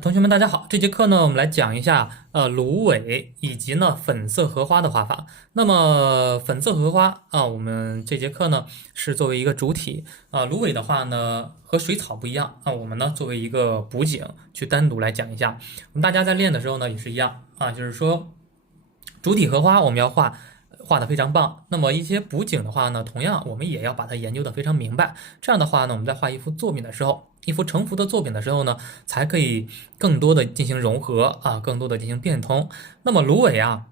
同学们大家好，这节课呢，我们来讲一下芦苇以及呢粉色荷花的画法。那么粉色荷花啊，我们这节课呢是作为一个主体啊，芦苇的话呢和水草不一样啊，我们呢作为一个补景去单独来讲一下。我们大家在练的时候呢也是一样啊，就是说主体荷花我们要画的非常棒，那么一些补景的话呢，同样我们也要把它研究的非常明白。这样的话呢，我们在画一幅作品的时候，一幅成幅的作品的时候呢，才可以更多的进行融合啊，更多的进行变通。那么芦苇啊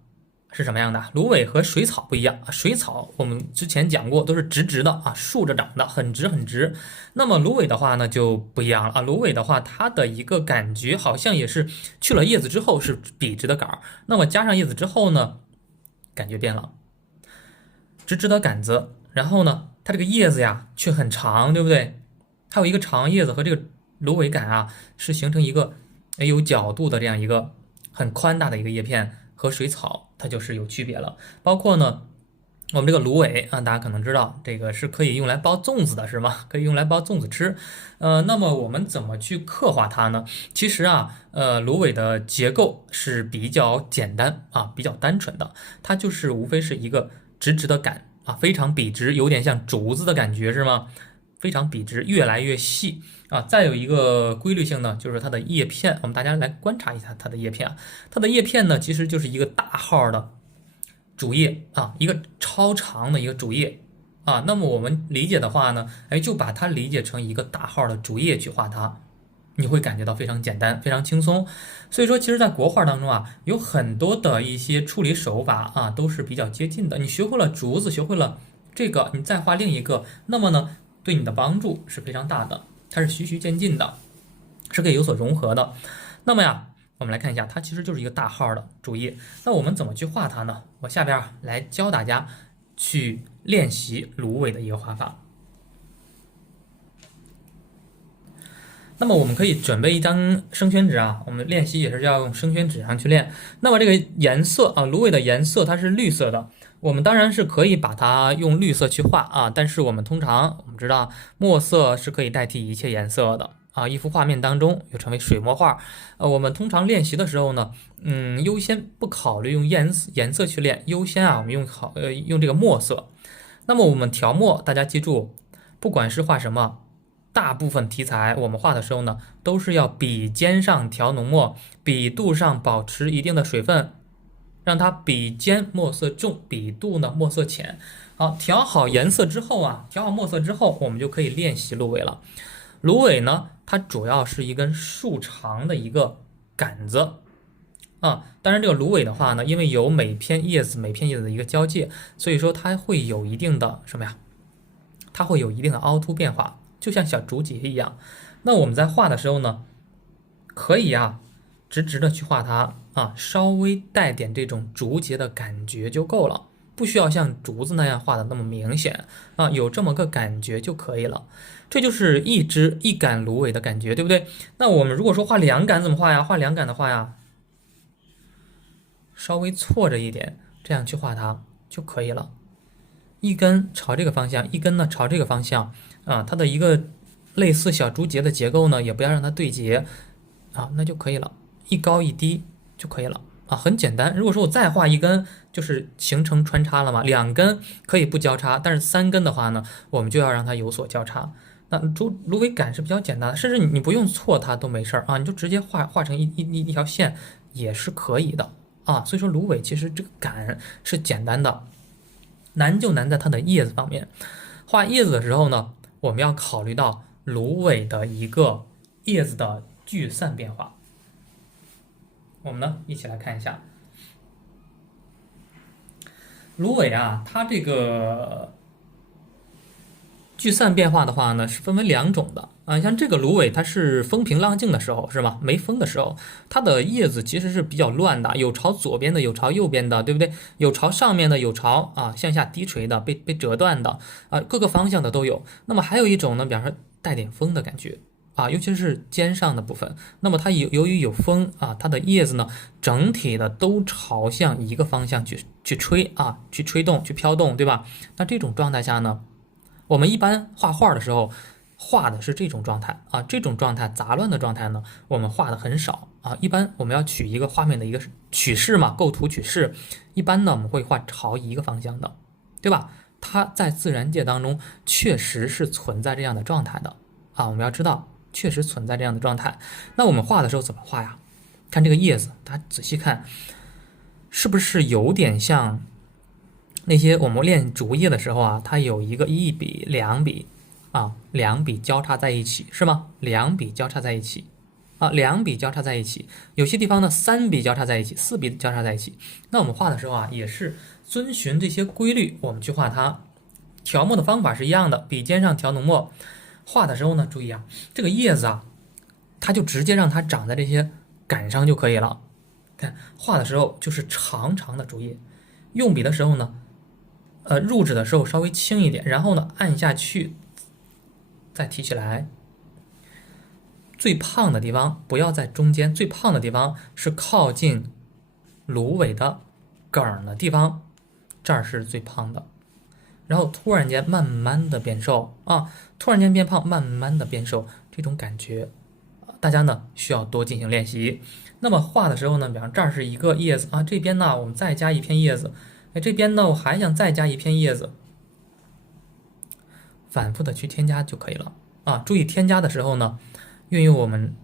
是什么样的？芦苇和水草不一样啊，水草我们之前讲过，都是直直的啊，竖着长的，很直很直。那么芦苇的话呢就不一样了啊，芦苇的话，它的一个感觉好像也是去了叶子之后是笔直的杆儿，那么加上叶子之后呢，感觉变了。直直的杆子，然后呢，它这个叶子呀却很长，对不对？它有一个长叶子和这个芦苇杆啊，是形成一个有角度的这样一个很宽大的一个叶片，和水草它就是有区别了。包括呢，我们这个芦苇啊，大家可能知道，这个是可以用来包粽子的，是吗？可以用来包粽子吃。那么我们怎么去刻画它呢？其实啊，芦苇的结构是比较简单啊，比较单纯的，它就是无非是一个直直的杆啊，非常笔直，有点像竹子的感觉，是吗？非常笔直，越来越细啊。再有一个规律性呢，就是它的叶片，我们大家来观察一下它的叶片啊，它的叶片呢，其实就是一个大号的主叶啊，一个超长的一个主叶啊。那么我们理解的话呢，就把它理解成一个大号的主叶去画它，你会感觉到非常简单，非常轻松。所以说，其实，在国画当中啊，有很多的一些处理手法啊，都是比较接近的。你学会了竹子，学会了这个，你再画另一个，那么呢，对你的帮助是非常大的，它是循序渐进的，是可以有所融合的。那么呀，我们来看一下，它其实就是一个大号的主叶。那我们怎么去画它呢？我下边来教大家去练习芦苇的一个画法。那么我们可以准备一张生宣纸啊，我们练习也是要用生宣纸上去练。那么这个颜色啊，芦苇的颜色它是绿色的，我们当然是可以把它用绿色去画啊，但是我们通常我们知道墨色是可以代替一切颜色的啊，一幅画面当中又称为水墨画。我们通常练习的时候呢，优先不考虑用颜色去练，优先啊我们用这个墨色。那么我们调墨，大家记住，不管是画什么。大部分题材我们画的时候呢，都是要笔尖上调浓墨，笔肚上保持一定的水分，让它笔尖墨色重，笔肚呢墨色浅。好，调好颜色之后啊，调好墨色之后，我们就可以练习芦苇了。芦苇呢，它主要是一根竖长的一个杆子啊。当然，这个芦苇的话呢，因为有每片叶子的一个交界，所以说它会有一定的什么呀？它会有一定的凹凸变化。就像小竹节一样，那我们在画的时候呢，可以啊，直直的去画它啊，稍微带点这种竹节的感觉就够了，不需要像竹子那样画的那么明显啊，有这么个感觉就可以了。这就是一杆芦苇的感觉，对不对？那我们如果说画两杆怎么画呀？画两杆的话呀，稍微错着一点，这样去画它就可以了。一根朝这个方向，一根呢朝这个方向啊，它的一个类似小竹节的结构呢，也不要让它对结啊，那就可以了，一高一低就可以了啊，很简单。如果说我再画一根，就是形成穿插了嘛，两根可以不交叉，但是三根的话呢，我们就要让它有所交叉。那芦苇杆是比较简单的，甚至你不用错它都没事儿啊，你就直接画成一条线也是可以的啊。所以说芦苇其实这个杆是简单的。难就难在它的叶子方面，画叶子的时候呢，我们要考虑到芦苇的一个叶子的聚散变化。我们呢一起来看一下，芦苇啊，它这个聚散变化的话呢，是分为两种的啊。像这个芦苇，它是风平浪静的时候，是吧？没风的时候，它的叶子其实是比较乱的，有朝左边的，有朝右边的，对不对？有朝上面的，有朝向下低垂的，被折断的啊，各个方向的都有。那么还有一种呢，比方说带点风的感觉啊，尤其是尖上的部分。那么它由于有风啊，它的叶子呢，整体的都朝向一个方向去吹啊，去吹动，去飘动，对吧？那这种状态下呢？我们一般画画的时候，画的是这种状态啊，这种状态杂乱的状态呢，我们画的很少啊。一般我们要取一个画面的一个取势嘛，构图取势，一般呢我们会画朝一个方向的，对吧？它在自然界当中确实是存在这样的状态的啊，我们要知道确实存在这样的状态。那我们画的时候怎么画呀？看这个叶子，大家仔细看，是不是有点像那些我们练竹叶的时候啊，它有一个一笔、两笔啊，两笔交叉在一起，是吗？两笔交叉在一起啊，两笔交叉在一起。有些地方呢，三笔交叉在一起，四笔交叉在一起。那我们画的时候啊，也是遵循这些规律，我们去画它。调墨的方法是一样的，笔尖上调浓墨。画的时候呢，注意啊，这个叶子啊，它就直接让它长在这些杆上就可以了。看画的时候就是长长的竹叶，用笔的时候呢。入纸的时候稍微轻一点，然后呢按下去，再提起来。最胖的地方不要在中间，最胖的地方是靠近芦苇的梗的地方，这儿是最胖的。然后突然间慢慢的变瘦啊，突然间变胖，慢慢的变瘦，这种感觉，大家呢需要多进行练习。那么画的时候呢，比方这儿是一个叶子啊，这边呢我们再加一片叶子。这边呢，我还想再加一片叶子，反复的去添加就可以了啊。注意添加的时候呢，运用我们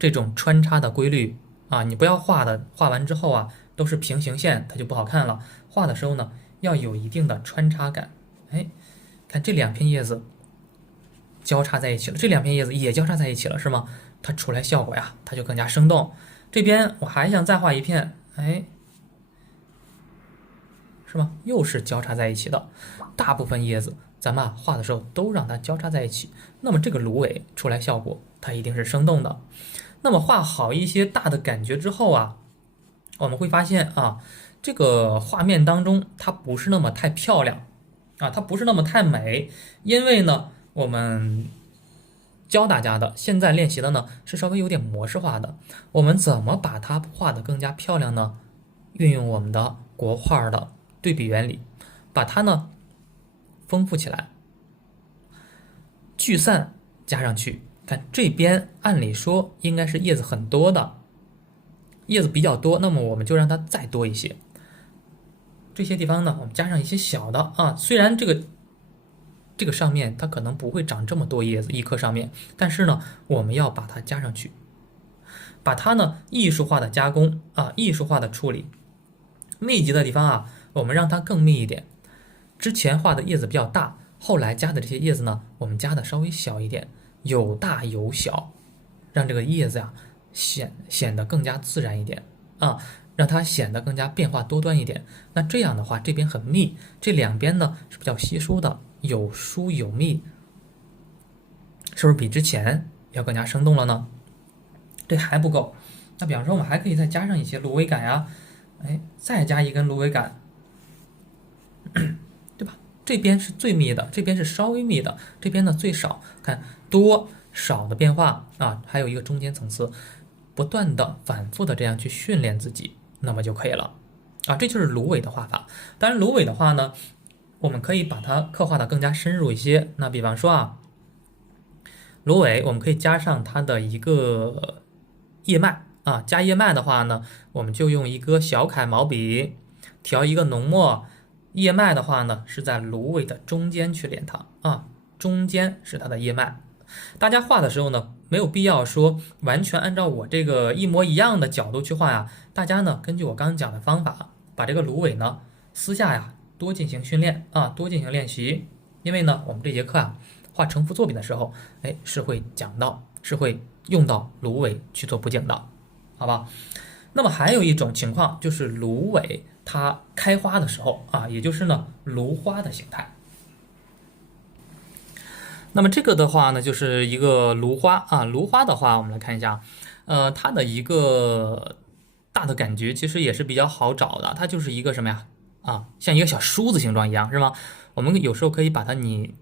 这种穿插的规律啊，你不要画完之后啊都是平行线，它就不好看了。画的时候呢，要有一定的穿插感。哎，看这两片叶子交叉在一起了，这两片叶子也交叉在一起了，是吗？它出来效果呀，它就更加生动。这边我还想再画一片，哎。是吗？又是交叉在一起的，大部分叶子咱们画的时候都让它交叉在一起，那么这个芦苇出来效果它一定是生动的。那么画好一些大的感觉之后啊，我们会发现啊，这个画面当中它不是那么太漂亮啊，它不是那么太美，因为呢我们教大家的现在练习的呢是稍微有点模式化的，我们怎么把它画得更加漂亮呢？运用我们的国画的对比原理，把它呢丰富起来，聚散加上去。看这边，按理说应该是叶子很多的，叶子比较多，那么我们就让它再多一些。这些地方呢，我们加上一些小的啊，虽然这个上面它可能不会长这么多叶子，一棵上面，但是呢，我们要把它加上去，把它呢艺术化的加工啊，艺术化的处理。密集的地方啊，我们让它更密一点。之前画的叶子比较大，后来加的这些叶子呢，我们加的稍微小一点，有大有小，让这个叶子呀显得更加自然一点啊，让它显得更加变化多端一点。那这样的话，这边很密，这两边呢是比较稀疏的，有疏有密，是不是比之前要更加生动了呢？这还不够，那比方说我们还可以再加上一些芦苇杆呀。哎，再加一根芦苇杆，对吧？这边是最密的，这边是稍微密的，这边呢最少。看多少的变化啊，还有一个中间层次，不断的反复的这样去训练自己，那么就可以了啊。这就是芦苇的画法。当然，芦苇的话呢，我们可以把它刻画的更加深入一些。那比方说啊，芦苇我们可以加上它的一个叶脉。啊，加叶脉的话呢，我们就用一个小楷毛笔调一个浓墨。叶脉的话呢，是在芦苇的中间去练它啊，中间是它的叶脉。大家画的时候呢，没有必要说完全按照我这个一模一样的角度去画呀。大家呢，根据我刚刚讲的方法，把这个芦苇呢，私下呀多进行训练啊，多进行练习。因为呢，我们这节课啊，画成幅作品的时候，哎，是会讲到，是会用到芦苇去做补景的。好吧，那么还有一种情况就是芦苇它开花的时候啊，也就是呢芦花的形态。那么这个的话呢，就是一个芦花啊。芦花的话，我们来看一下，它的一个大的感觉其实也是比较好找的，它就是一个什么呀？啊，像一个小梳子形状一样，是吗？我们有时候可以把它拟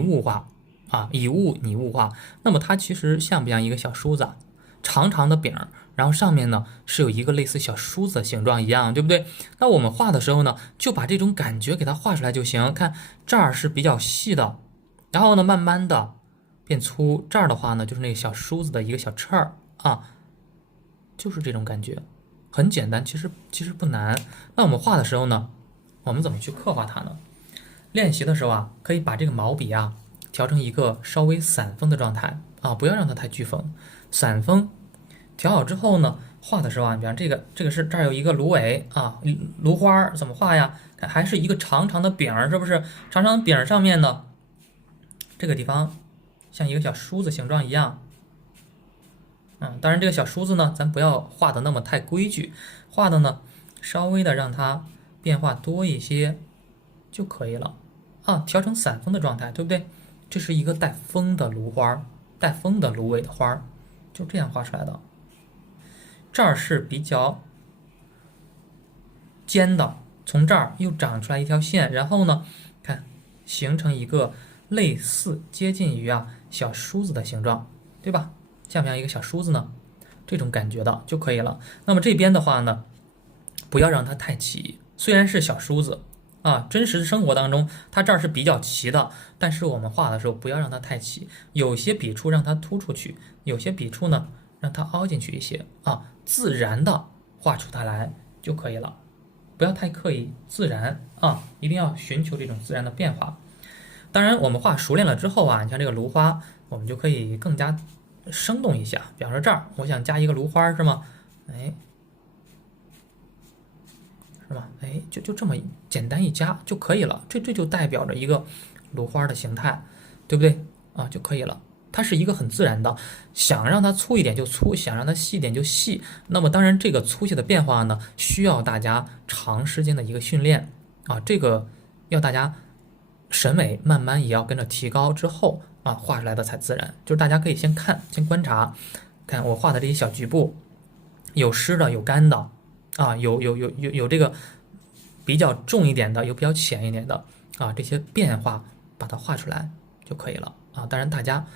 物化啊，以物拟物化。那么它其实像不像一个小梳子啊？长长的柄，然后上面呢是有一个类似小梳子的形状一样，对不对？那我们画的时候呢，就把这种感觉给它画出来就行。看这儿是比较细的，然后呢慢慢的变粗，这儿的话呢就是那个小梳子的一个小翅儿啊，就是这种感觉，很简单，其实不难。那我们画的时候呢，我们怎么去刻画它呢？练习的时候啊，可以把这个毛笔啊调成一个稍微散锋的状态啊，不要让它太飓风，散锋。调好之后呢，画的时候啊，比方这个是这儿有一个芦苇啊，芦花怎么画呀？看还是一个长长的柄儿，是不是？长长柄儿上面呢，这个地方像一个小梳子形状一样。当然这个小梳子呢，咱不要画的那么太规矩，画的呢稍微的让它变化多一些就可以了啊，调成散锋的状态，对不对？这是一个带锋的芦花，带锋的芦苇的花，就这样画出来的。这儿是比较尖的，从这儿又长出来一条线，然后呢，看形成一个类似接近于小梳子的形状，对吧？像不像一个小梳子呢？这种感觉的就可以了。那么这边的话呢，不要让它太齐，虽然是小梳子啊，真实生活当中它这儿是比较齐的，但是我们画的时候不要让它太齐，有些笔触让它突出去，有些笔触呢让它凹进去一些啊，自然的画出它来就可以了，不要太刻意，自然啊，一定要寻求这种自然的变化。当然，我们画熟练了之后啊，你像这个芦花，我们就可以更加生动一下。比方说这儿，我想加一个芦花，是吗？哎，是吧？哎，就这么简单一加就可以了。这就代表着一个芦花的形态，对不对？啊，就可以了。它是一个很自然的，想让它粗一点就粗，想让它细一点就细。那么当然，这个粗细的变化呢，需要大家长时间的一个训练啊，这个要大家审美慢慢也要跟着提高之后啊，画出来的才自然。就是大家可以先看，先观察，看我画的这些小局部，有湿的，有干的，啊，有这个比较重一点的，有比较浅一点的啊，这些变化把它画出来就可以了啊。当然大家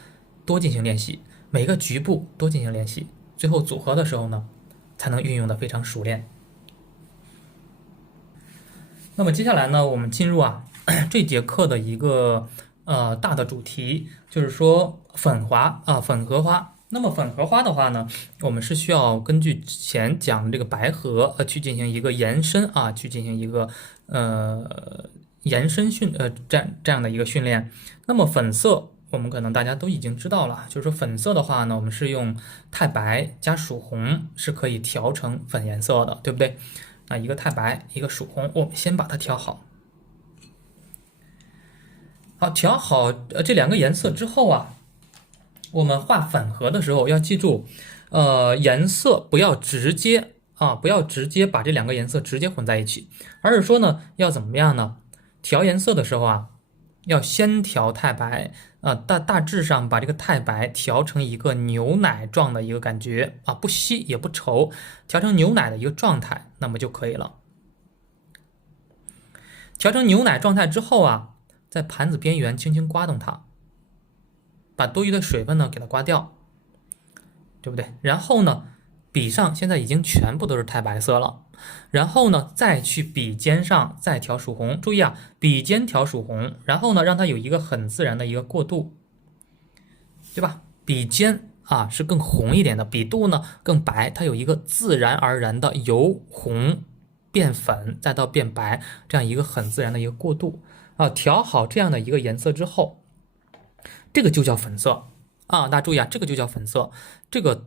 多进行练习，每个局部多进行练习，最后组合的时候呢，才能运用的非常熟练。那么接下来呢，我们进入这节课的一个大的主题，就是说粉荷花。那么粉荷花的话呢，我们是需要根据之前讲的这个白荷去进行一个延伸去进行一个延伸这样的一个训练。那么粉色我们可能大家都已经知道了，就是说粉色的话呢，我们是用太白加曙红是可以调成粉颜色的，对不对？一个太白，一个曙红，我们先把它调好。好，调好这两个颜色之后我们画粉荷的时候要记住，颜色不要直接把这两个颜色直接混在一起，而是说呢，要怎么样呢？调颜色的时候要先调太白大致上把这个太白调成一个牛奶状的一个感觉不稀也不稠，调成牛奶的一个状态，那么就可以了。调成牛奶状态之后在盘子边缘轻轻刮动它，把多余的水分呢给它刮掉，对不对？然后呢，笔上现在已经全部都是太白色了，然后呢，再去笔尖上再调曙红。注意笔尖调曙红，然后呢，让它有一个很自然的一个过渡，对吧？笔尖是更红一点的，笔肚呢更白，它有一个自然而然的由红变粉再到变白这样一个很自然的一个过渡调好这样的一个颜色之后，这个就叫粉色大家注意这个就叫粉色，这个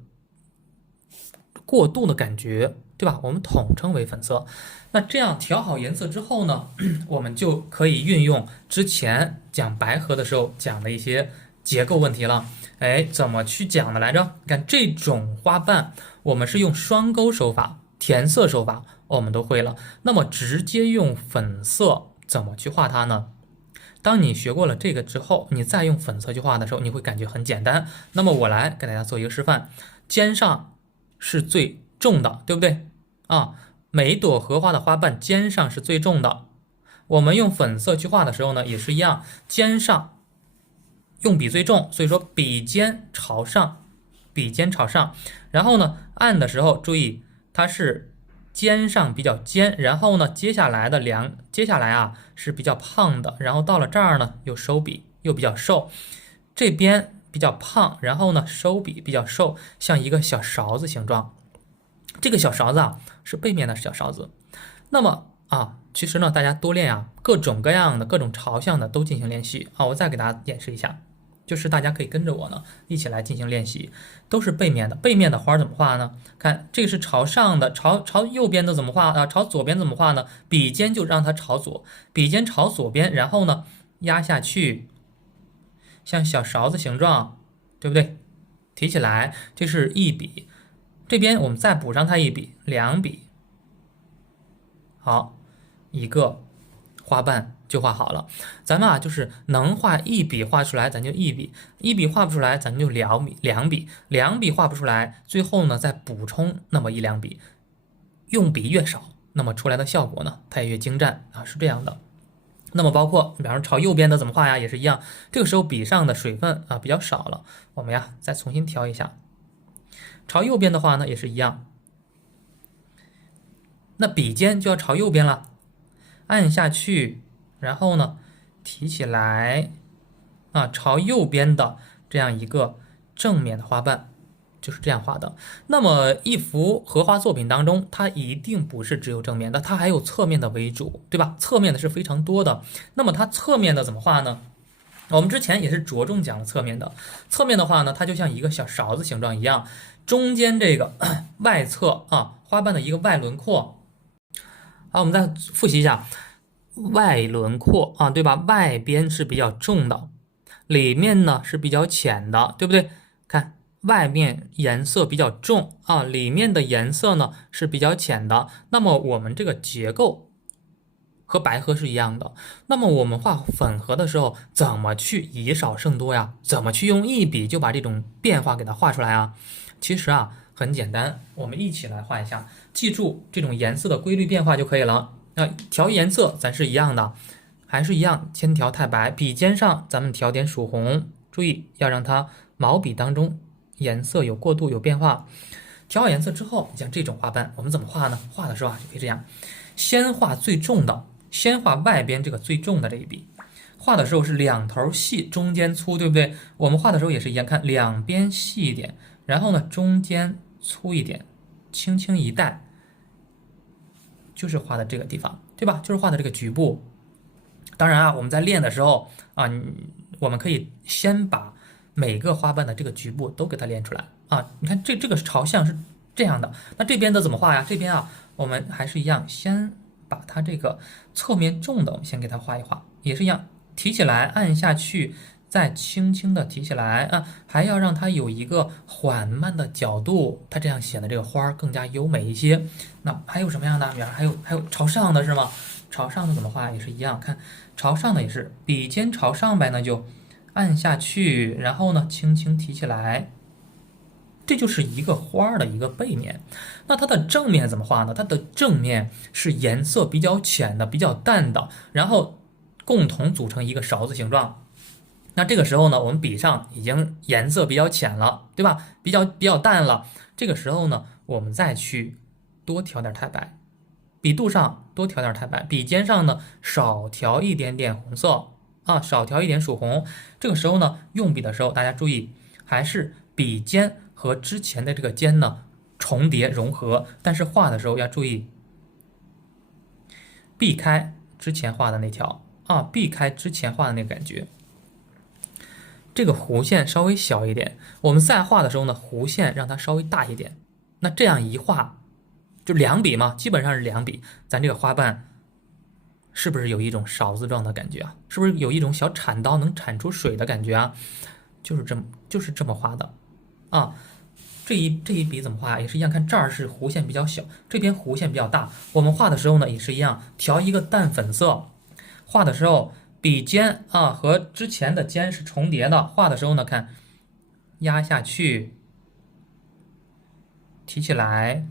过渡的感觉，对吧？我们统称为粉色。那这样调好颜色之后呢，我们就可以运用之前讲白荷的时候讲的一些结构问题了。怎么去讲的来着？你看这种花瓣，我们是用双钩手法、填色手法，我们都会了。那么直接用粉色怎么去画它呢？当你学过了这个之后，你再用粉色去画的时候，你会感觉很简单。那么我来给大家做一个示范，尖上是最重的，对不对？每一朵荷花的花瓣尖上是最重的。我们用粉色去画的时候呢，也是一样，尖上用笔最重，所以说笔尖朝上，笔尖朝上。然后呢，按的时候注意它是尖上比较尖，然后呢，接下来是比较胖的，然后到了这儿呢又收笔，又比较瘦。这边比较胖，然后呢手笔比较瘦，像一个小勺子形状。这个小勺子啊是背面的小勺子。那么其实呢大家多练啊，各种各样的各种朝向的都进行练习啊。我再给大家演示一下，就是大家可以跟着我呢一起来进行练习，都是背面的。背面的花怎么画呢？看这个是朝上的，朝右边的怎么画啊？朝左边怎么画呢？笔尖就让它朝左，笔尖朝左边，然后呢压下去，像小勺子形状，对不对？提起来，这是一笔。这边我们再补上它一笔，两笔，好，一个花瓣就画好了。咱们就是能画一笔画出来，咱就一笔；一笔画不出来，咱就两笔；两笔画不出来，最后呢再补充那么一两笔。用笔越少，那么出来的效果呢，它也越精湛啊，是这样的。那么包括比方说朝右边的怎么画呀，也是一样。这个时候笔上的水分比较少了，我们再重新调一下。朝右边的话呢，也是一样。那笔尖就要朝右边了，按下去，然后呢提起来朝右边的这样一个正面的花瓣，就是这样画的。那么一幅荷花作品当中，它一定不是只有正面的，它还有侧面的为主，对吧？侧面的是非常多的。那么它侧面的怎么画呢？我们之前也是着重讲了侧面的。侧面的话呢，它就像一个小勺子形状一样，中间这个外侧花瓣的一个外轮廓。好，我们再复习一下外轮廓对吧？外边是比较重的，里面呢是比较浅的，对不对？看外面颜色比较重里面的颜色呢是比较浅的。那么我们这个结构和白荷是一样的。那么我们画粉荷的时候，怎么去以少胜多呀？怎么去用一笔就把这种变化给它画出来啊？其实很简单，我们一起来画一下，记住这种颜色的规律变化就可以了。调颜色咱是一样的，还是一样，先调太白，笔尖上咱们调点曙红，注意要让它毛笔当中颜色有过渡有变化。调好颜色之后，像这种花瓣我们怎么画呢？画的时候就可以这样，先画最重的，先画外边这个最重的这一笔。画的时候是两头细，中间粗，对不对？我们画的时候也是一样，看两边细一点，然后呢中间粗一点，轻轻一带，就是画的这个地方，对吧？就是画的这个局部。当然我们在练的时候我们可以先把每个花瓣的这个局部都给它练出来你看这个朝向是这样的，那这边的怎么画呀？这边我们还是一样，先把它这个侧面重的，我们先给它画一画，也是一样，提起来，按下去，再轻轻的提起来还要让它有一个缓慢的角度，它这样显得这个花更加优美一些。那还有什么样的？还有朝上的是吗？朝上的怎么画也是一样，看朝上的也是笔尖朝上呗，那就按下去，然后呢轻轻提起来，这就是一个花的一个背面。那它的正面怎么画呢？它的正面是颜色比较浅的，比较淡的，然后共同组成一个勺子形状。那这个时候呢，我们笔上已经颜色比较浅了，对吧？比较淡了。这个时候呢，我们再去多调点太白，笔肚上多调点太白，笔尖上呢少调一点点红色少调一点曙红。这个时候呢，用笔的时候大家注意，还是笔尖和之前的这个尖呢重叠融合，但是画的时候要注意避开之前画的那条避开之前画的那个感觉。这个弧线稍微小一点，我们再画的时候呢，弧线让它稍微大一点。那这样一画，就两笔嘛，基本上是两笔，咱这个花瓣是不是有一种勺子状的感觉啊？是不是有一种小铲刀能铲出水的感觉啊？就是这么画的这一笔怎么画也是一样，看这儿是弧线比较小，这边弧线比较大。我们画的时候呢也是一样，调一个淡粉色，画的时候笔尖和之前的尖是重叠的，画的时候呢看压下去，提起来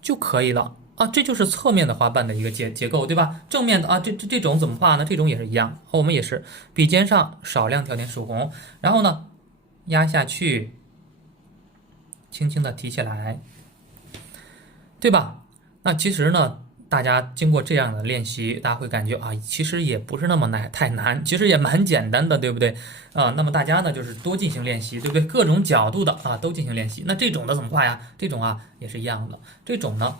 就可以了这就是侧面的花瓣的一个结构，对吧？正面的这种怎么画呢？这种也是一样，我们也是笔尖上少量调点曙红，然后呢压下去，轻轻的提起来，对吧？那其实呢大家经过这样的练习，大家会感觉啊，其实也不是那么太难，其实也蛮简单的，对不对？那么大家呢就是多进行练习，对不对？各种角度的都进行练习。那这种的怎么画呀？这种也是一样的。这种呢，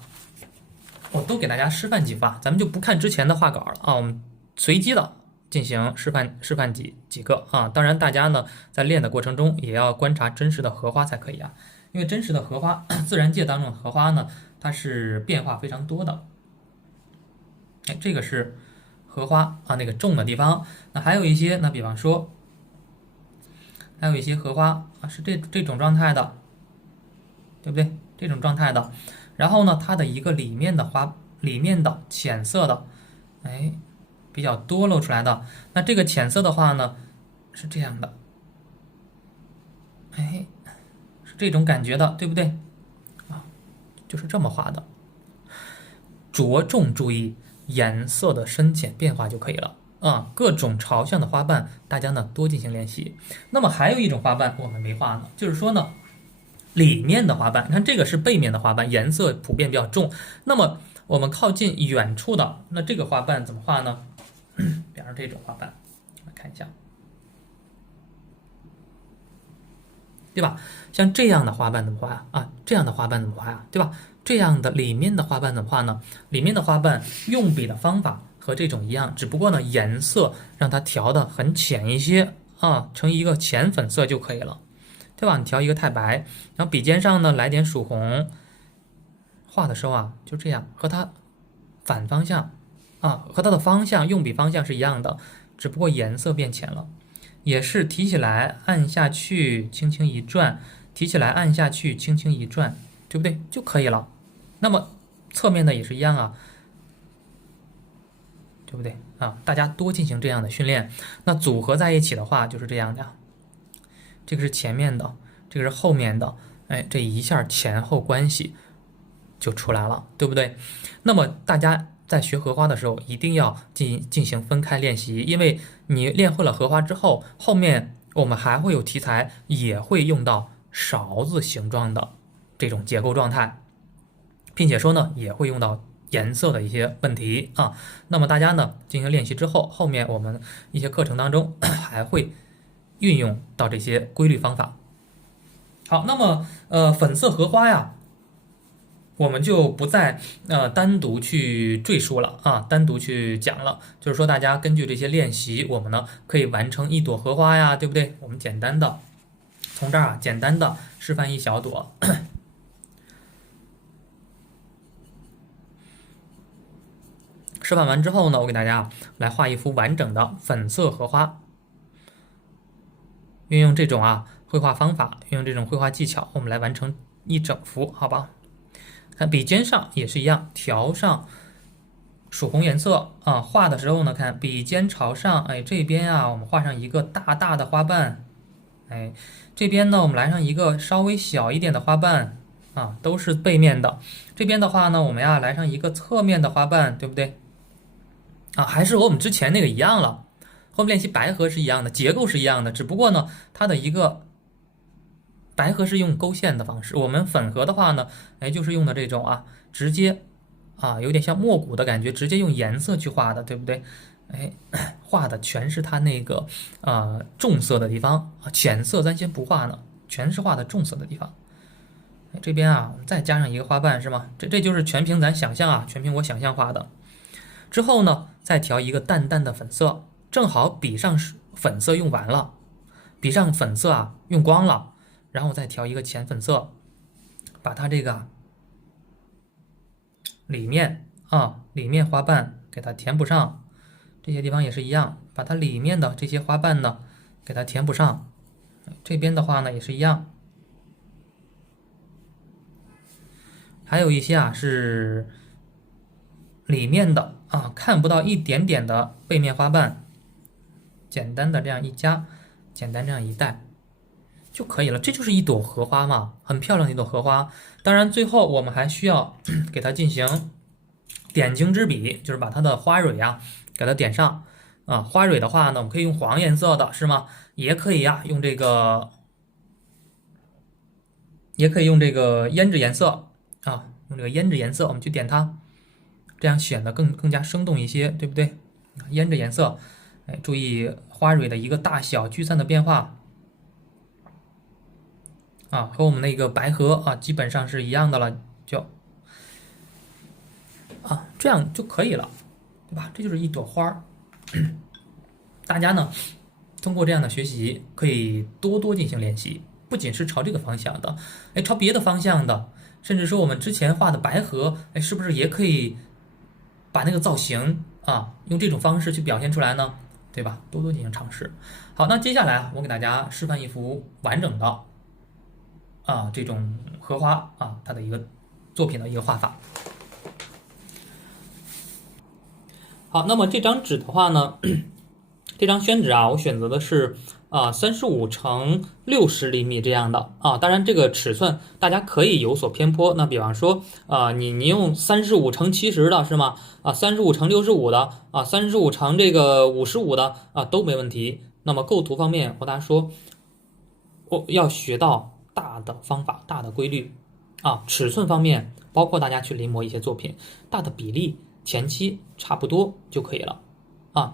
我都给大家示范几幅咱们就不看之前的画稿了我们随机的进行示范几个当然大家呢在练的过程中也要观察真实的荷花才可以因为真实的荷花，自然界当中的荷花呢，它是变化非常多的。这个是荷花那个种的地方。那还有一些，那比方说，还有一些荷花是这种状态的，对不对？这种状态的。然后呢，它的一个里面的浅色的，比较多露出来的。那这个浅色的话呢，是这样的，是这种感觉的，对不对？就是这么画的。着重注意颜色的深浅变化就可以了各种朝向的花瓣，大家呢多进行练习。那么还有一种花瓣我们没画呢，就是说呢，里面的花瓣，你看这个是背面的花瓣，颜色普遍比较重。那么我们靠近远处的，那这个花瓣怎么画呢？比方说这种花瓣，来看一下，对吧？像这样的花瓣怎么画这样的花瓣怎么画对吧？这样的里面的花瓣怎么画呢？里面的花瓣用笔的方法和这种一样，只不过呢颜色让它调的很浅一些成一个浅粉色就可以了，对吧？你调一个太白，然后笔尖上呢来点曙红，画的时候就这样，和它反方向和它的方向用笔方向是一样的，只不过颜色变浅了。也是提起来按下去，轻轻一转，提起来按下去，轻轻一转，对不对？就可以了。那么侧面的也是一样对不对大家多进行这样的训练，那组合在一起的话就是这样的。这个是前面的，这个是后面的，这一下前后关系就出来了，对不对？那么大家在学荷花的时候，一定要进行分开练习，因为你练会了荷花之后，后面我们还会有题材，也会用到勺子形状的这种结构状态，并且说呢，也会用到颜色的一些问题那么大家呢进行练习之后，后面我们一些课程当中还会运用到这些规律方法。好，那么粉色荷花我们就不再单独去赘述了单独去讲了。就是说，大家根据这些练习，我们呢可以完成一朵荷花对不对？我们简单的从这儿简单的示范一小朵。示范完之后呢，我给大家来画一幅完整的粉色荷花。运用这种绘画方法，运用这种绘画技巧，我们来完成一整幅，好吧？看笔尖上也是一样，调上曙红颜色画的时候呢，看笔尖朝上，这边我们画上一个大大的花瓣，这边呢我们来上一个稍微小一点的花瓣都是背面的。这边的话呢，我们来上一个侧面的花瓣，对不对？还是和我们之前那个一样了。后面练习白荷是一样的，结构是一样的，只不过呢，它的一个白荷是用勾线的方式，我们粉荷的话呢，就是用的这种直接有点像墨骨的感觉，直接用颜色去画的，对不对？画的全是它那个重色的地方浅色咱先不画呢，全是画的重色的地方。这边我们再加上一个花瓣是吗？这就是全凭咱想象全凭我想象画的。之后呢，再调一个淡淡的粉色，正好笔上粉色用完了，笔上粉色用光了，然后再调一个浅粉色，把它这个里面花瓣给它填补上，这些地方也是一样，把它里面的这些花瓣呢给它填补上。这边的话呢也是一样，还有一些是里面的看不到一点点的背面花瓣，简单的这样一加，简单这样一带就可以了。这就是一朵荷花嘛，很漂亮的一朵荷花。当然最后我们还需要给它进行点睛之笔，就是把它的花蕊给它点上花蕊的话呢，我们可以用黄颜色的是吗？也可以用这个胭脂颜色用这个胭脂颜色我们去点它。这样显得更加生动一些，对不对？胭脂颜色，哎，注意花蕊的一个大小聚散的变化啊，和我们那个白荷啊基本上是一样的了，就这样就可以了，对吧？这就是一朵花儿。大家呢通过这样的学习，可以多多进行练习，不仅是朝这个方向的，哎，朝别的方向的，甚至说我们之前画的白荷，哎，是不是也可以把那个造型啊用这种方式去表现出来呢？对吧？多多进行尝试。好，那接下来啊，我给大家示范一幅完整的这种荷花它的一个作品的一个画法。好，那么这张纸的话呢，这张宣纸啊，我选择的是35×60厘米这样的啊。当然，这个尺寸大家可以有所偏颇。那比方说你用35×70的是吗？35×65的35×这个55的都没问题。那么构图方面，我大家说，我要学到大的方法、大的规律尺寸方面，包括大家去临摹一些作品，大的比例前期差不多就可以了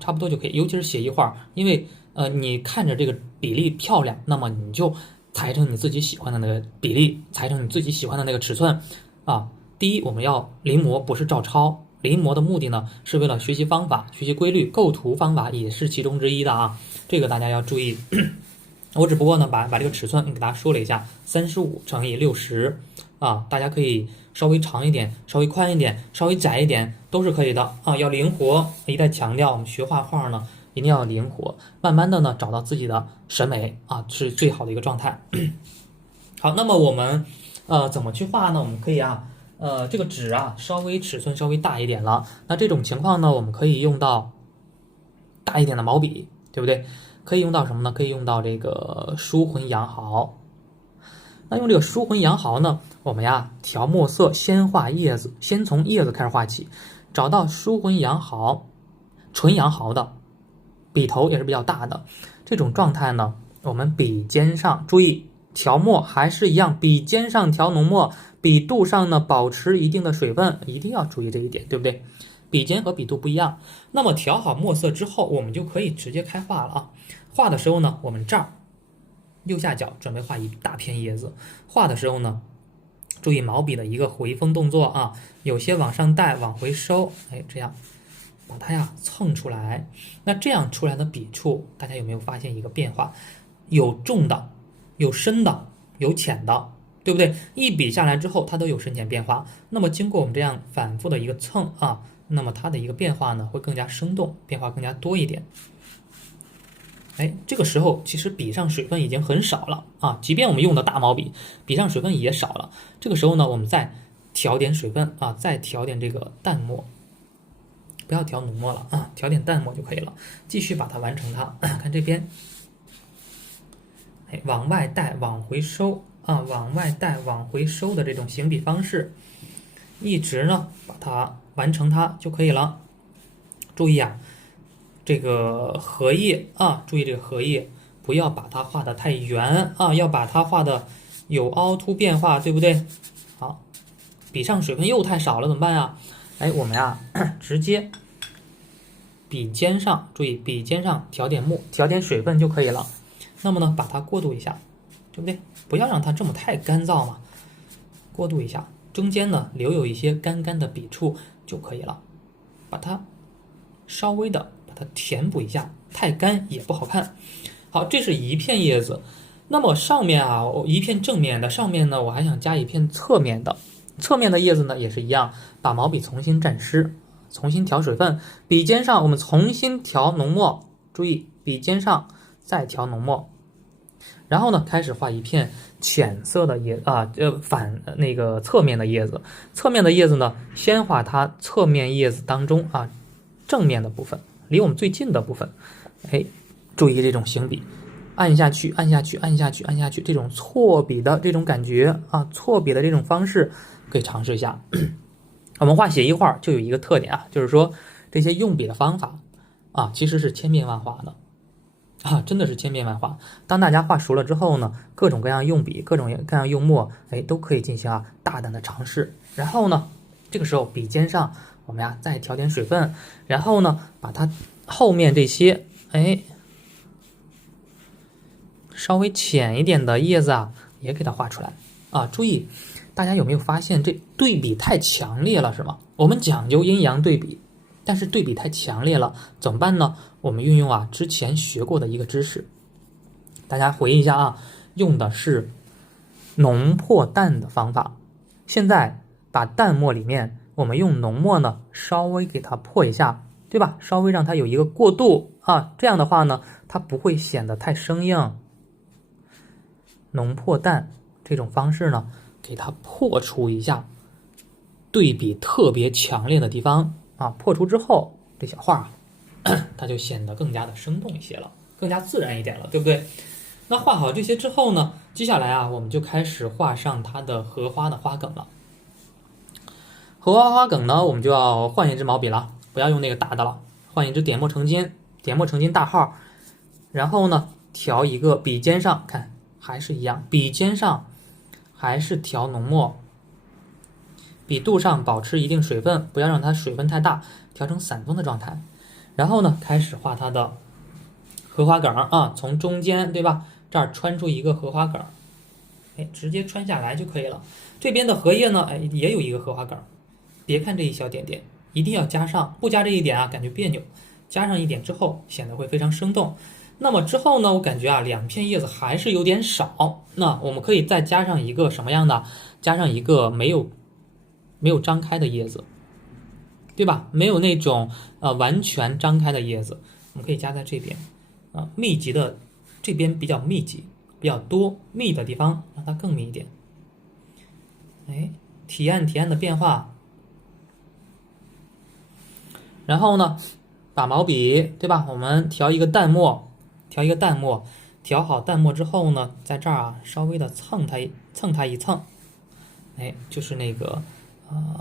差不多就可以。尤其是写意画，因为你看着这个比例漂亮，那么你就裁成你自己喜欢的那个比例，裁成你自己喜欢的那个尺寸第一，我们要临摹，不是照抄。临摹的目的呢，是为了学习方法、学习规律，构图方法也是其中之一的这个大家要注意。我只不过呢，把这个尺寸给大家说了一下，35×60大家可以稍微长一点，稍微宽一点，稍微窄一点，都是可以的要灵活。一再强调，我们学画画呢，一定要灵活，慢慢的呢，找到自己的审美是最好的一个状态。好，那么我们怎么去画呢？我们可以这个纸稍微尺寸稍微大一点了，那这种情况呢，我们可以用到大一点的毛笔，对不对？可以用到什么呢？可以用到这个疏浑阳毫。那用这个疏浑阳毫呢，我们调墨色，先画叶子，先从叶子开始画起，找到疏浑阳毫、纯阳毫的笔头也是比较大的这种状态呢，我们笔尖上注意调墨还是一样，笔尖上调浓墨，笔肚上呢保持一定的水分，一定要注意这一点，对不对？笔尖和笔肚不一样。那么调好墨色之后，我们就可以直接开画了画的时候呢，我们这儿右下角准备画一大片叶子，画的时候呢，注意毛笔的一个回锋动作有些往上带，往回收，这样把它蹭出来。那这样出来的笔触，大家有没有发现一个变化？有重的，有深的，有浅的，对不对？一笔下来之后，它都有深浅变化。那么经过我们这样反复的一个蹭那么它的一个变化呢，会更加生动，变化更加多一点。这个时候其实笔上水分已经很少了即便我们用的大毛笔，笔上水分也少了。这个时候呢，我们再调点水分再调点这个淡墨，不要调浓墨了调点淡墨就可以了。继续把它完成它。看这边，往外带，往回收往外带，往回收的这种行笔方式，一直呢把它完成它就可以了。注意这个荷叶注意这个荷叶不要把它画得太圆要把它画的有凹凸变化，对不对？好，笔上水分又太少了怎么办我们直接笔尖上，注意笔尖上调点墨，调点水分就可以了。那么呢，把它过渡一下，对不对？不要让它这么太干燥嘛，过渡一下，中间呢留有一些干干的笔触就可以了，把它稍微的把它填补一下，太干也不好看。好，这是一片叶子。那么上面一片正面的，上面呢我还想加一片侧面的。侧面的叶子呢也是一样，把毛笔重新蘸湿，重新调水分，笔尖上我们重新调浓墨，注意笔尖上再调浓墨，然后呢开始画一片浅色的叶那个侧面的叶子。侧面的叶子呢，先画它侧面叶子当中正面的部分，离我们最近的部分。注意这种行笔，按下去，按下去，按下去，按下去，这种错笔的这种感觉错笔的这种方式可以尝试一下。我们画写意画就有一个特点就是说这些用笔的方法其实是千变万化的真的是千变万化。当大家画熟了之后呢，各种各样用笔，各种各样用墨都可以进行大胆的尝试。然后呢，这个时候笔尖上我们呀再调点水分，然后呢把它后面这些稍微浅一点的叶子啊也给它画出来啊。注意，大家有没有发现这对比太强烈了是吗？我们讲究阴阳对比，但是对比太强烈了怎么办呢？我们运用之前学过的一个知识，大家回忆一下啊，用的是浓破淡的方法。现在把淡墨里面我们用浓墨呢稍微给它破一下，对吧？稍微让它有一个过渡啊，这样的话呢它不会显得太生硬。浓破淡这种方式呢，给它破除一下对比特别强烈的地方啊，破除之后，这小画它就显得更加的生动一些了，更加自然一点了，对不对？那画好这些之后呢，接下来我们就开始画上它的荷花的花梗了。荷花花梗呢，我们就要换一支毛笔了，不要用那个大的了，换一支点墨成金大号，然后呢，调一个笔尖上，看还是一样，笔尖上还是调浓墨，笔肚上保持一定水分，不要让它水分太大，调成散封的状态。然后呢，开始画它的荷花梗啊，从中间对吧，这儿穿出一个荷花梗，直接穿下来就可以了。这边的荷叶呢，也有一个荷花梗，别看这一小点点，一定要加上，不加这一点感觉别扭，加上一点之后显得会非常生动。那么之后呢，我感觉两片叶子还是有点少，那我们可以再加上一个什么样的？加上一个没有张开的叶子，对吧？没有那种完全张开的叶子，我们可以加在这边密集的这边比较密集比较多，密的地方让它更密一点。提按的变化，然后呢，把毛笔对吧？我们调一个淡墨，调好淡墨之后呢，在这儿稍微的蹭它一蹭，就是那个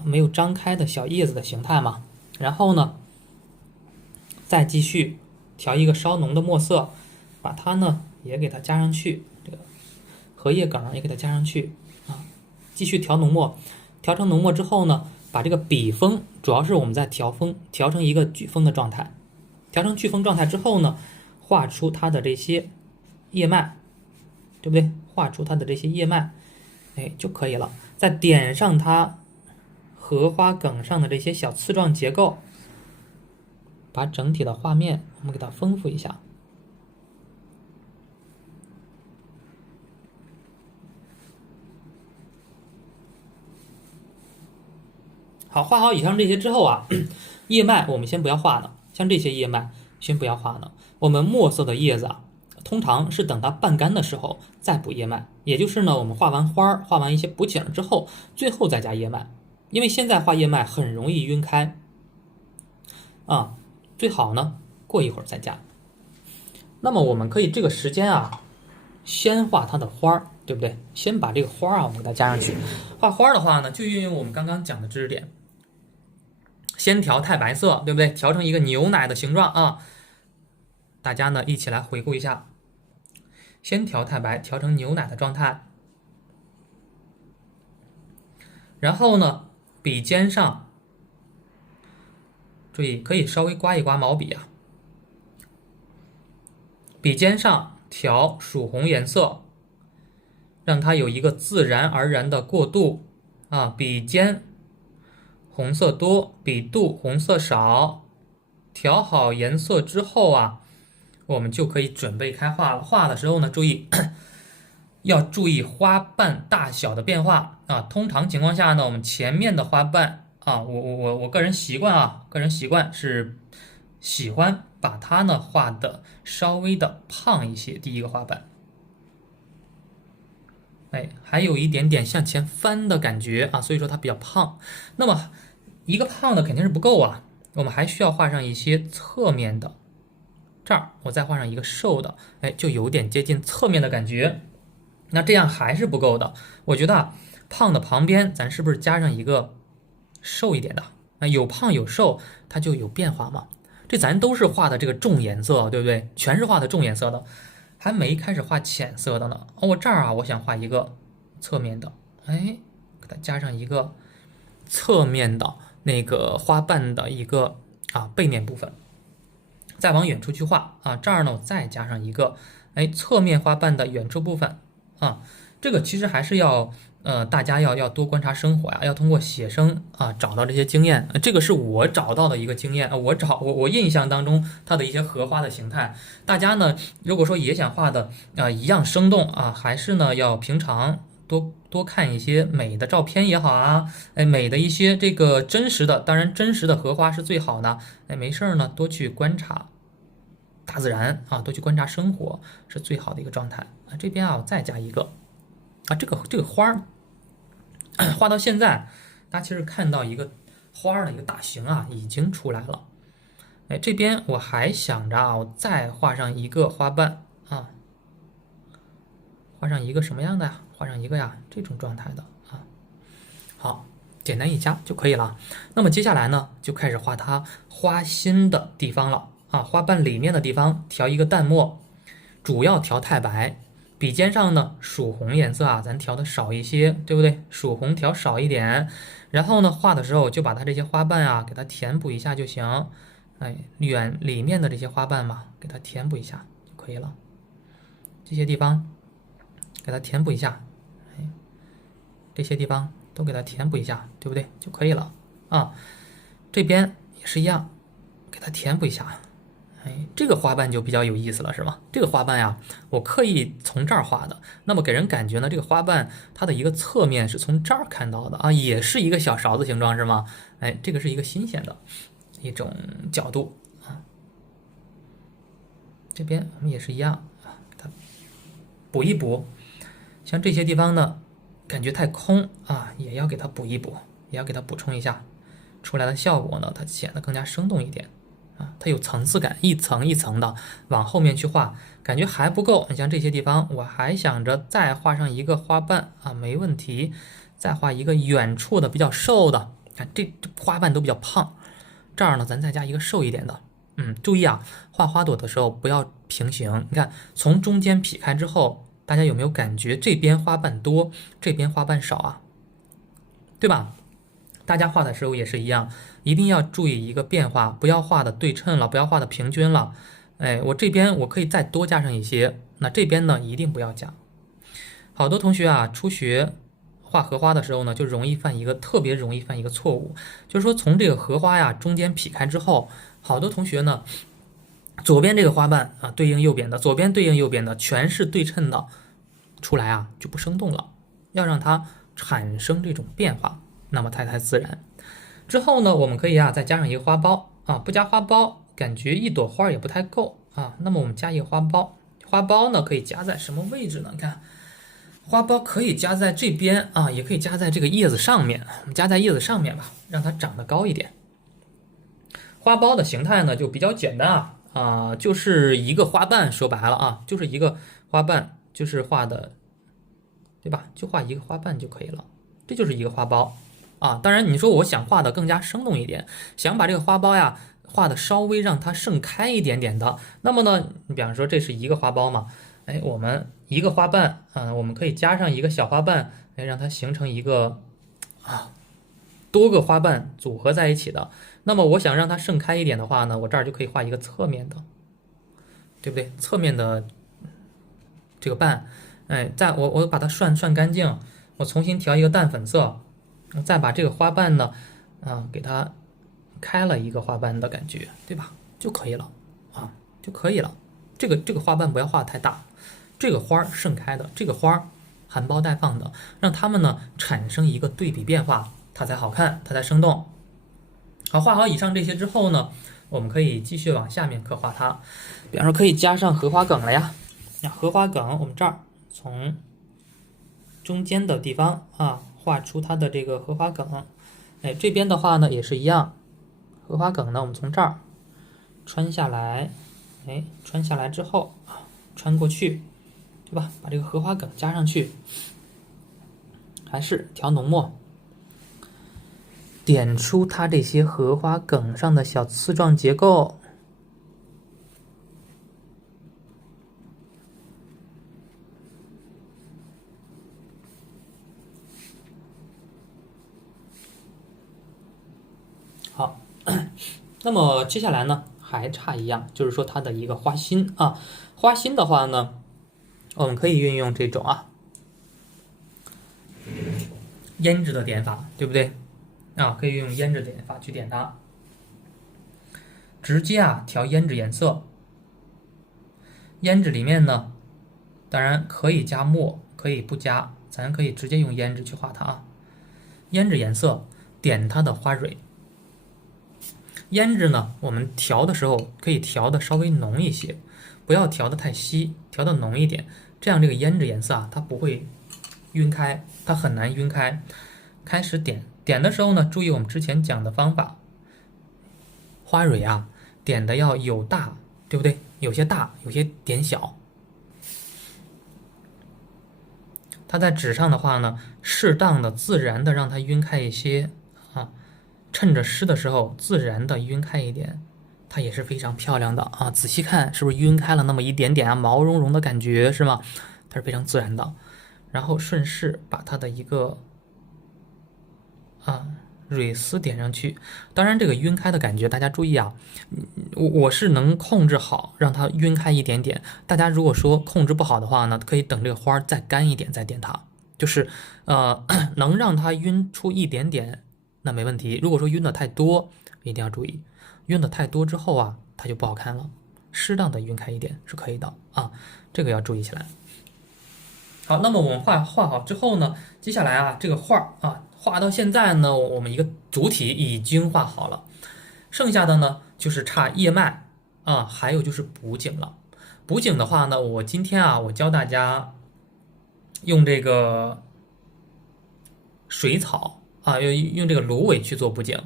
没有张开的小叶子的形态嘛。然后呢，再继续调一个稍浓的墨色，把它呢也给它加上去，这个荷叶梗也给它加上去继续调浓墨，调成浓墨之后呢，把这个笔锋，主要是我们在调锋，调成一个飓风的状态。调成飓风状态之后呢，画出它的这些叶脉，对不对？画出它的这些叶脉，就可以了。再点上它荷花梗上的这些小刺状结构，把整体的画面我们给它丰富一下。好，画好以上这些之后叶脉我们先不要画呢，像这些叶脉先不要画呢。我们墨色的叶子通常是等它半干的时候再补叶脉，也就是呢，我们画完花，画完一些补景之后，最后再加叶脉。因为现在画叶脉很容易晕开最好呢过一会儿再加。那么我们可以这个时间先画它的花，对不对？先把这个花我们给它加上去。画花的话呢，就运用我们刚刚讲的知识点，先调太白色，对不对？调成一个牛奶的形状大家呢一起来回顾一下，先调太白，调成牛奶的状态，然后呢，笔尖上注意可以稍微刮一刮毛笔笔尖上调曙红颜色，让它有一个自然而然的过渡笔尖红色多，笔肚红色少，调好颜色之后我们就可以准备开画了。画的时候呢，注意要注意花瓣大小的变化通常情况下呢，我们前面的花瓣我个人习惯是喜欢把它呢画的稍微的胖一些，第一个花瓣，还有一点点向前翻的感觉所以说它比较胖。那么一个胖的肯定是不够我们还需要画上一些侧面的，这儿我再画上一个瘦的，就有点接近侧面的感觉。那这样还是不够的，我觉得胖的旁边咱是不是加上一个瘦一点的有胖有瘦，它就有变化嘛。这咱都是画的这个重颜色，对不对？全是画的重颜色的，还没开始画浅色的呢。我这儿我想画一个侧面的，给它加上一个侧面的那个花瓣的一个背面部分，再往远处去画这儿呢我再加上一个侧面花瓣的远处部分这个其实还是要大家要多观察生活呀，要通过写生找到这些经验，这个是我找到的一个经验我印象当中它的一些荷花的形态，大家呢如果说也想画的一样生动还是呢要平常多看一些美的照片也好美的一些这个真实的，当然真实的荷花是最好的，没事儿呢多去观察大自然多去观察生活是最好的一个状态这边我再加一个这个花儿画到现在，大家其实看到一个花儿的一个大形已经出来了。这边我还想着我再画上一个花瓣画上一个什么样的呀？画上一个这种状态的好，简单一加就可以了。那么接下来呢，就开始画它花心的地方了花瓣里面的地方调一个淡墨，主要调太白。笔尖上呢，曙红颜色咱调的少一些，对不对？曙红调少一点，然后呢，画的时候就把它这些花瓣给它填补一下就行。里面的这些花瓣嘛，给它填补一下就可以了。这些地方给它填补一下，这些地方都给它填补一下，对不对？就可以了这边也是一样，给它填补一下。这个花瓣就比较有意思了，是吧？这个花瓣我刻意从这儿画的，那么给人感觉呢，这个花瓣它的一个侧面是从这儿看到的也是一个小勺子形状，是吗？这个是一个新鲜的一种角度这边我们也是一样给它补一补，像这些地方呢，感觉太空也要给它补一补，也要给它补充一下，出来的效果呢，它显得更加生动一点。它有层次感，一层一层的往后面去画，感觉还不够。你像这些地方，我还想着再画上一个花瓣没问题。再画一个远处的比较瘦的，这花瓣都比较胖，这儿呢咱再加一个瘦一点的。注意画花朵的时候不要平行。你看从中间劈开之后，大家有没有感觉这边花瓣多，这边花瓣少对吧？大家画的时候也是一样，一定要注意一个变化，不要画的对称了，不要画的平均了。我这边我可以再多加上一些，那这边呢一定不要加。好多同学初学画荷花的时候呢，就特别容易犯一个错误，就是说从这个荷花中间劈开之后，好多同学呢，左边这个花瓣对应右边的，左边对应右边的，全是对称的，出来就不生动了。要让它产生这种变化，那么它才自然。之后呢，我们可以再加上一个花苞不加花苞，感觉一朵花也不太够那么我们加一个花苞，花苞呢可以加在什么位置呢？你看，花苞可以加在这边也可以加在这个叶子上面。我们加在叶子上面吧，让它长得高一点。花苞的形态呢就比较简单就是一个花瓣，说白了就是一个花瓣，就是画的，对吧？就画一个花瓣就可以了，这就是一个花苞当然，你说我想画的更加生动一点，想把这个花苞画的稍微让它盛开一点点的，那么呢，你比方说这是一个花苞嘛，我们一个花瓣我们可以加上一个小花瓣，让它形成一个多个花瓣组合在一起的。那么我想让它盛开一点的话呢，我这儿就可以画一个侧面的，对不对？侧面的这个瓣，我把它涮干净，我重新调一个淡粉色，再把这个花瓣呢，给它开了一个花瓣的感觉，对吧？就可以了就可以了。这个花瓣不要画太大，这个花盛开的，这个花含苞待放的，让它们呢产生一个对比变化，它才好看，它才生动。好，画好以上这些之后呢，我们可以继续往下面刻画它。比方说可以加上荷花梗了呀。那荷花梗，我们这儿从中间的地方画出它的这个荷花梗。这边的话呢也是一样，荷花梗呢我们从这儿穿下来，穿下来之后穿过去，对吧？把这个荷花梗加上去，还是调浓墨，点出它这些荷花梗上的小刺状结构。好，那么接下来呢，还差一样，就是说它的一个花心啊。花心的话呢，我们可以运用这种胭脂的点法，对不对？可以用胭脂点法去点它，直接调胭脂颜色。胭脂里面呢，当然可以加墨，可以不加，咱可以直接用胭脂去画它啊。胭脂颜色点它的花蕊。胭脂呢，我们调的时候可以调的稍微浓一些，不要调的太稀，调的浓一点，这样这个胭脂颜色它不会晕开，它很难晕开。开始点的时候呢，注意我们之前讲的方法，花蕊点的要有大，对不对？有些大，有些点小。它在纸上的话呢，适当的、自然的让它晕开一些趁着湿的时候自然的晕开一点，它也是非常漂亮的仔细看是不是晕开了那么一点点毛茸茸的感觉是吗？它是非常自然的。然后顺势把它的一个蕊丝点上去。当然这个晕开的感觉大家注意我是能控制好让它晕开一点点，大家如果说控制不好的话呢，可以等这个花再干一点再点它，就是能让它晕出一点点那没问题。如果说晕的太多，一定要注意，晕的太多之后它就不好看了。适当的晕开一点是可以的这个要注意起来。好，那么我们画好之后呢，接下来这个画画到现在呢，我们一个主体已经画好了，剩下的呢就是差叶脉还有就是补景了。补景的话呢，我今天我教大家用这个水草用这个芦苇去做补景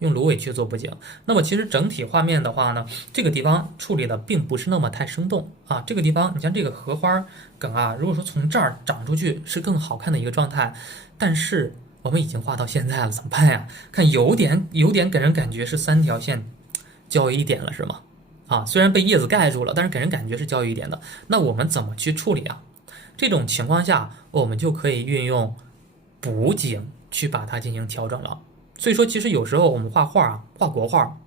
用芦苇去做补景。那么其实整体画面的话呢，这个地方处理的并不是那么太生动这个地方你像这个荷花梗如果说从这儿长出去是更好看的一个状态，但是我们已经画到现在了，怎么办呀？看有点给人感觉是3条线交于一点了，是吗？虽然被叶子盖住了，但是给人感觉是交于一点的。那我们怎么去处理这种情况下，我们就可以运用补景去把它进行调整了。所以说，其实有时候我们画画画国画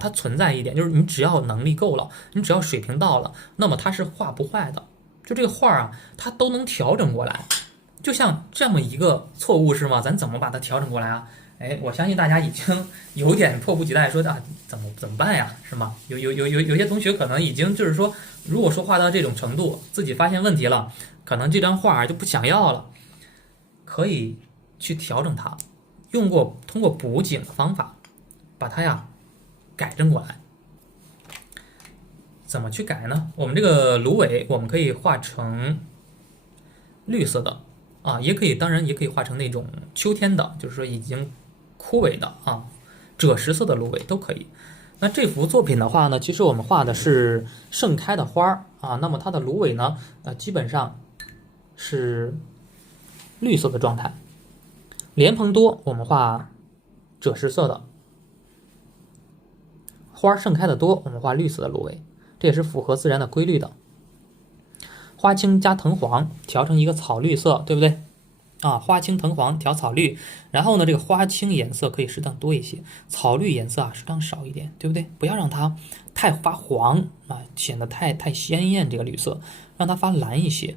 它存在一点，就是你只要能力够了，你只要水平到了，那么它是画不坏的。就这个画它都能调整过来。就像这么一个错误是吗？咱怎么把它调整过来我相信大家已经有点迫不及待说怎么办呀，是吗？有些同学可能已经就是说，如果说画到这种程度，自己发现问题了，可能这张画就不想要了，可以去调整它。通过补景的方法，把它改正过来。怎么去改呢？我们这个芦苇，我们可以画成绿色的当然也可以画成那种秋天的，就是说已经枯萎的赭石色的芦苇都可以。那这幅作品的话呢，其实我们画的是盛开的花那么它的芦苇呢，基本上是绿色的状态。莲蓬多我们画赭石色的，花盛开的多我们画绿色的芦苇，这也是符合自然的规律的。花青加藤黄调成一个草绿色，对不对花青藤黄调草绿，然后呢，这个花青颜色可以适当多一些，草绿颜色适当少一点，对不对？不要让它太发黄显得太鲜艳，这个绿色让它发蓝一些。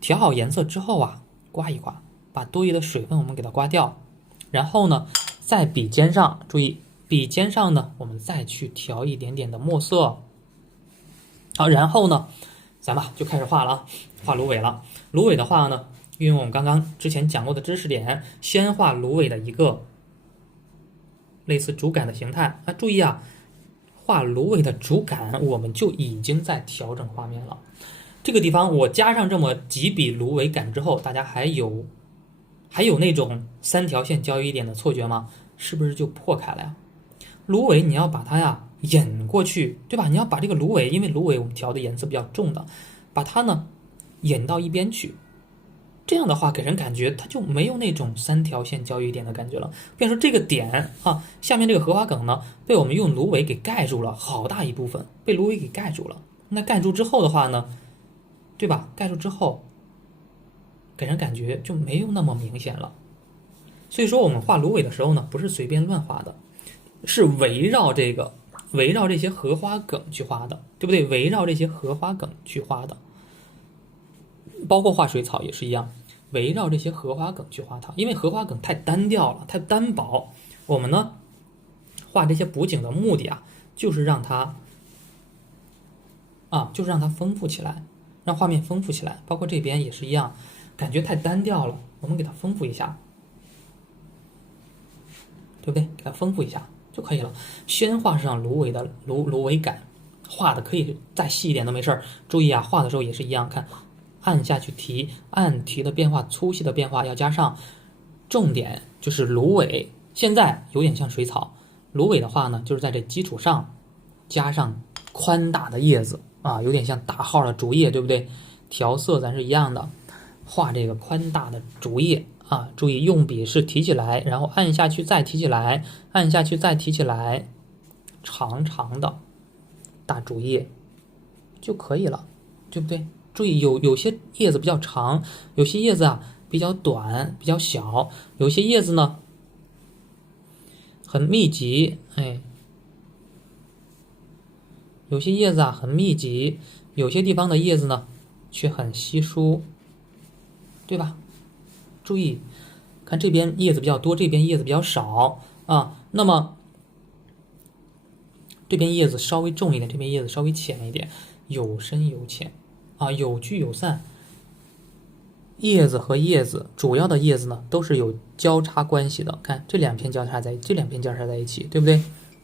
调好颜色之后刮一刮，把多余的水分我们给它刮掉，然后呢，在笔尖上注意，笔尖上呢我们再去调一点点的墨色。好，然后呢，咱们就开始画了画芦苇了。芦苇的话呢，运用我们刚刚之前讲过的知识点，先画芦苇的一个类似竹竿的形态注意画芦苇的竹竿，我们就已经在调整画面了。这个地方我加上这么几笔芦苇杆之后，大家还有那种3条线交于一点的错觉吗？是不是就破开了呀？芦苇你要把它引过去，对吧？你要把这个芦苇，因为芦苇我们调的颜色比较重的，把它呢引到一边去。这样的话给人感觉它就没有那种3条线交于一点的感觉了。比如说这个点下面这个荷花梗呢，被我们用芦苇给盖住了，好大一部分被芦苇给盖住了。那盖住之后的话呢，对吧？盖住之后给人感觉就没有那么明显了。所以说我们画芦苇的时候呢，不是随便乱画的，是围绕这些荷花梗去画的，对不对？围绕这些荷花梗去画的，包括画水草也是一样，围绕这些荷花梗去画它，因为荷花梗太单调了，太单薄。我们呢画这些补景的目的啊，就是让它丰富起来，让画面丰富起来。包括这边也是一样，感觉太单调了，我们给它丰富一下，对不对？给它丰富一下就可以了。先画上芦苇的芦苇杆，画的可以再细一点都没事儿。注意啊，画的时候也是一样，看按下去提，按提的变化，粗细的变化要加上，重点就是芦苇。现在有点像水草，芦苇的话呢，就是在这基础上加上宽大的叶子啊，有点像大号的竹叶，对不对？调色咱是一样的，画这个宽大的竹叶啊，注意用笔是提起来，然后按下去再提起来，按下去再提起来，长长的大竹叶就可以了，对不对？注意有些叶子比较长，有些叶子啊比较短比较小，有些叶子呢很密集，有些叶子啊很密集，有些地方的叶子呢却很稀疏，对吧？注意看这边叶子比较多，这边叶子比较少啊。那么这边叶子稍微重一点，这边叶子稍微浅一点，有深有浅啊，有聚有散。叶子和叶子，主要的叶子呢都是有交叉关系的。看这两片交叉在一起，这两片交叉在一起，对不对？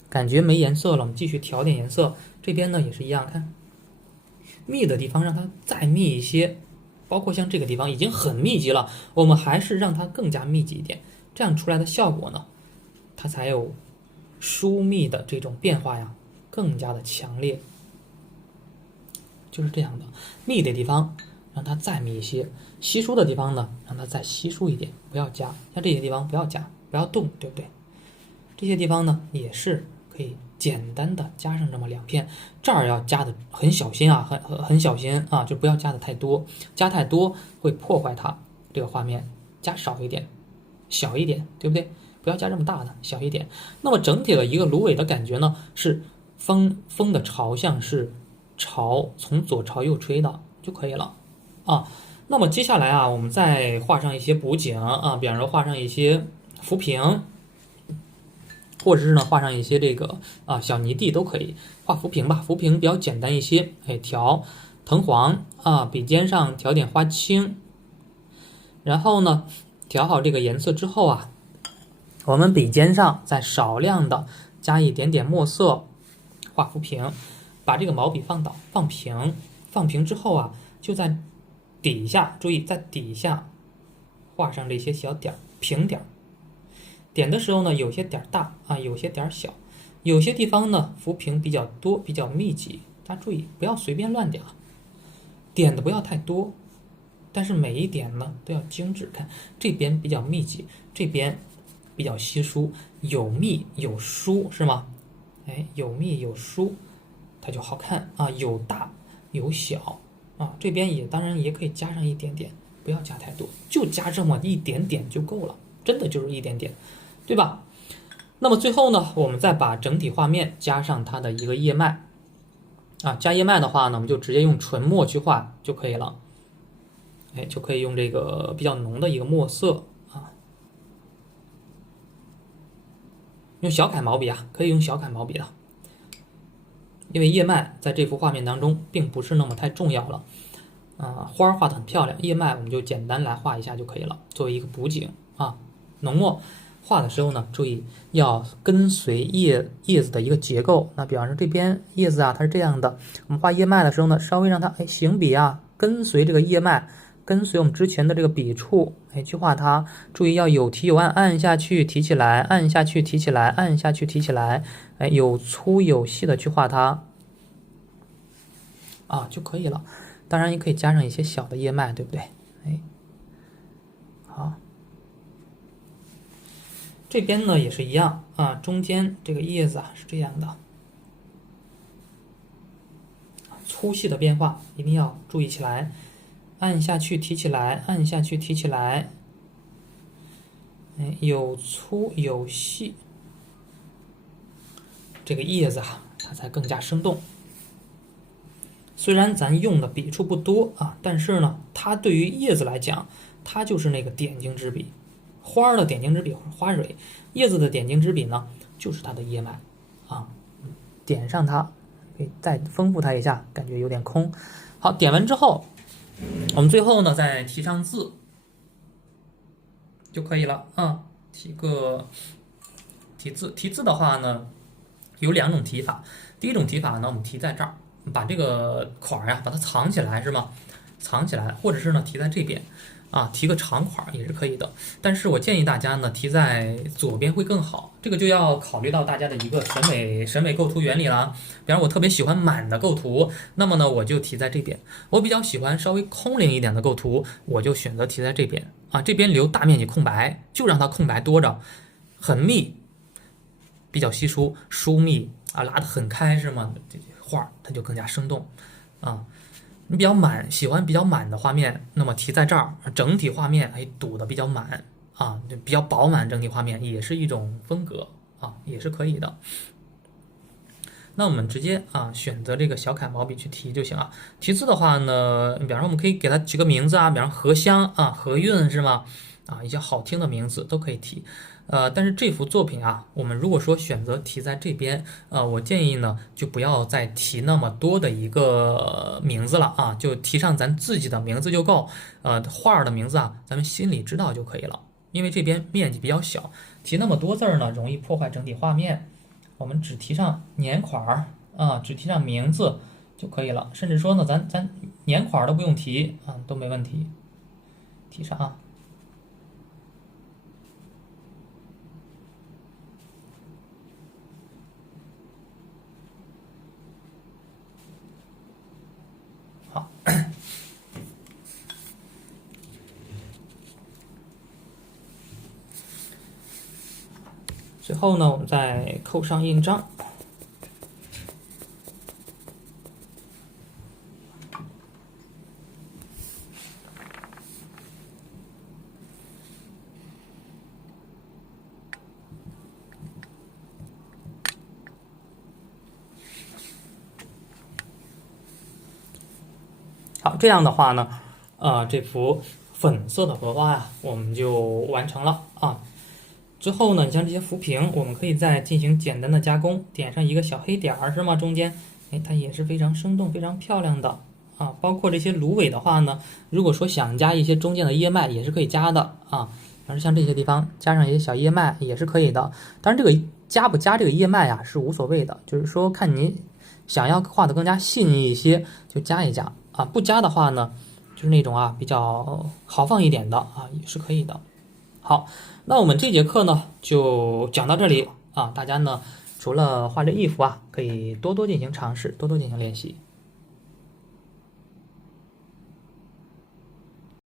感觉没颜色了，我们继续调点颜色。这边呢也是一样，看密的地方让它再密一些，包括像这个地方已经很密集了，我们还是让它更加密集一点，这样出来的效果呢，它才有疏密的这种变化呀，更加的强烈。就是这样的，密的地方让它再密一些，稀疏的地方呢让它再稀疏一点，不要加，像这些地方不要加，不要动，对不对？这些地方呢也是可以简单的加上这么两片，这儿要加的很小心啊，很小心啊，就不要加的太多，加太多会破坏它这个画面，加少一点，小一点，对不对？不要加这么大的，小一点。那么整体的一个芦苇的感觉呢，是风的朝向是从左朝右吹的就可以了啊。那么接下来啊，我们再画上一些补景啊，比方说画上一些浮萍，或者是呢画上一些这个小泥地都可以。画浮萍吧，浮萍比较简单一些，调藤黄啊，笔尖上调点花青，然后呢调好这个颜色之后啊，我们笔尖上再少量的加一点点墨色，画浮萍，把这个毛笔放平，放平之后啊，就在底下，注意在底下画上这些小点平点。点的时候呢，有些点大啊，有些点小，有些地方呢浮萍比较多，比较密集，大家注意不要随便乱点，点的不要太多，但是每一点呢都要精致。看这边比较密集，这边比较稀疏，有密有疏是吗？有密有疏，它就好看啊。有大有小啊，这边当然也可以加上一点点，不要加太多，就加这么一点点就够了，真的就是一点点，对吧？那么最后呢，我们再把整体画面加上它的一个叶脉啊，加叶脉的话呢，我们就直接用纯墨去画就可以了。就可以用这个比较浓的一个墨色啊，用小楷毛笔啊，可以用小楷毛笔的，因为叶脉在这幅画面当中并不是那么太重要了花儿画得很漂亮，叶脉我们就简单来画一下就可以了，作为一个补景啊。浓墨画的时候呢，注意要跟随叶子的一个结构。那比方说这边叶子啊，它是这样的，我们画叶脉的时候呢，稍微让它行笔啊，跟随这个叶脉。跟随我们之前的这个笔触，去画它，注意要有提有按，按下去提起来，按下去提起来，按下去提起来，有粗有细的去画它，就可以了。当然也可以加上一些小的叶脉，对不对？好，这边呢也是一样啊，中间这个叶子啊是这样的，粗细的变化一定要注意起来。按下去提起来，按下去提起来，哎，有粗有细，这个叶子啊，它才更加生动。虽然咱用的笔触不多啊，但是呢，它对于叶子来讲，它就是那个点睛之笔。花儿的点睛之笔花蕊，叶子的点睛之笔呢，就是它的叶脉啊。点上它，可以再丰富它一下，感觉有点空。好，点完之后，我们最后呢再提上字就可以了啊。题字的话呢，有两种提法。第一种提法呢，我们提在这儿，把这个款儿呀，把它藏起来是吗？藏起来，或者是呢提在这边，啊，提个长款儿也是可以的。但是我建议大家呢提在左边会更好，这个就要考虑到大家的一个审美构图原理了。比方我特别喜欢满的构图，那么呢我就提在这边；我比较喜欢稍微空灵一点的构图，我就选择提在这边啊，这边留大面积空白，就让它空白多着，很密，比较稀疏，疏密啊，拉得很开是吗？这画它就更加生动啊。你比较满，喜欢比较满的画面，那么提在这儿，整体画面堵得比较满啊，就比较饱满，整体画面也是一种风格啊，也是可以的。那我们直接啊选择这个小楷毛笔去提就行啊。题字的话呢，比方说我们可以给它取个名字啊，比方荷香啊、荷韵是吗？啊，一些好听的名字都可以提。但是这幅作品啊，我们如果说选择提在这边，我建议呢就不要再提那么多的一个名字了啊，就提上咱自己的名字就够。画儿的名字啊，咱们心里知道就可以了。因为这边面积比较小，提那么多字儿呢，容易破坏整体画面。我们只提上年款儿啊，只提上名字就可以了。甚至说呢，咱年款儿都不用提啊，都没问题。提上啊。好，最后呢，我们再扣上印章。好，这样的话呢，这幅粉色的荷花呀，我们就完成了啊。之后呢，你像这些浮萍，我们可以再进行简单的加工，点上一个小黑点儿是吗？中间，哎，它也是非常生动、非常漂亮的啊。包括这些芦苇的话呢，如果说想加一些中间的叶脉，也是可以加的啊。反正像这些地方加上一些小叶脉也是可以的。当然，这个加不加这个叶脉呀是无所谓的，就是说看你想要画的更加细腻一些，就加一加啊。不加的话呢，就是那种啊比较豪放一点的啊，也是可以的。好，那我们这节课呢就讲到这里啊，大家呢除了画这一幅啊，可以多多进行尝试，多多进行练习。